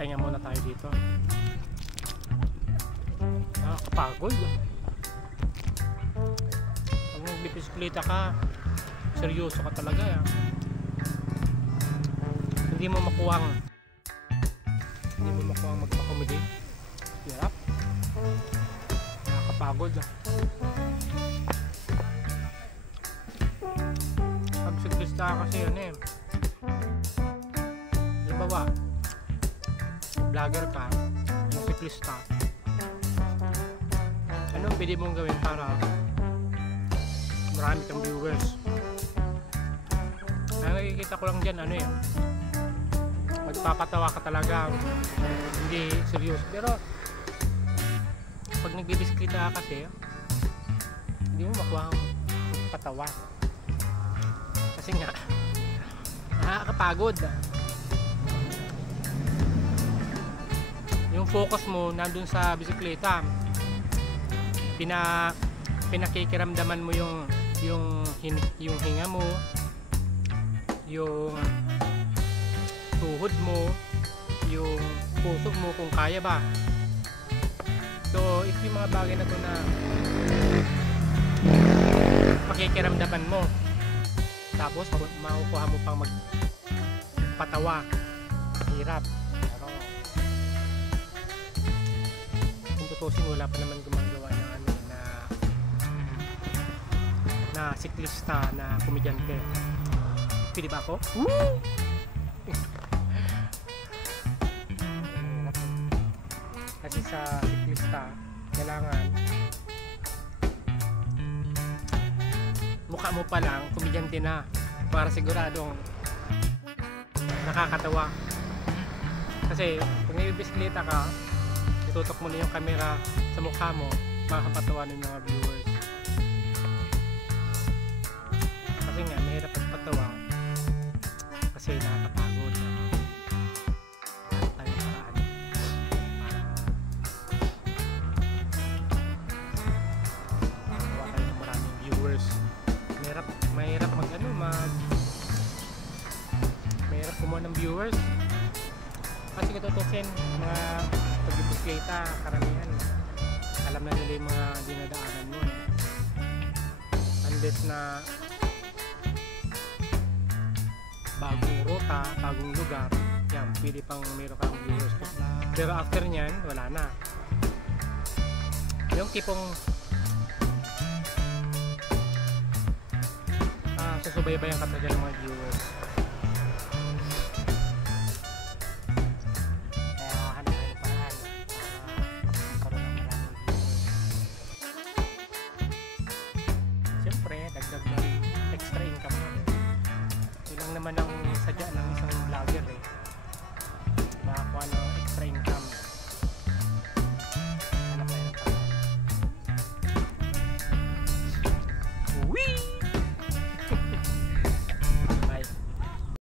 Pahinga muna tayo dito. Nakakapagod. Pag nagbibisikleta ka, seryoso ka talaga ya. Hindi mo makuwang magpa-accommodate. Hirap. Nakakapagod. Pag siklista kasi yan eh. Halimbawa, vlogger ka, yung siklista. Anong pwede mong gawin para marami kang viewers? Ang nakikita ko lang dyan, ano eh, magpapatawa ka talaga, hindi seryoso. Pero pag nagbibisikleta ka kasi, hindi mo makuha ang patawa. Kasi nga, nakakapagod. Yung focus mo nandun sa bisikleta, pinakikiramdaman mo yung hinga mo, yung tuhod mo, yung puso mo kung kaya ba. So if yung mga bagay na to na pakikiramdaman mo, tapos makukuha mo pang magpatawa, hirap. Pero kung tutusin, wala pa naman gumagawa ng ano na siklista na komedyante. Pwede ba ako? Kasi sa siklista, kailangan mukha mo pa lang komedyante na para siguradong nakakatawa. Kasi pag nagbibisikleta ka, itutok mo na yung camera sa mukha mo, makakapatawa ng mga viewers. Kasi nga, mahirap pagpatawa kasi nakakapagod. Tayo paraan para makawa tayo ng maraming viewers. Mahirap mahirap kumuha ng viewers. Kasi katutusin, mga pagbibisikleta, karamihan alam na nila yung mga dinadaanan mo eh. Unless na bagong ruta, bagong lugar, yan, pwede pang meron kang viewers. Pero after nyan, wala na. Yung tipong susubaybayan ka talaga ng mga viewers. Kaya hanap tayo ng paraan para magkaroon ng maraming viewers. Siyempre, dagdag na extra income natin. Yun lang naman ang sadya ng isang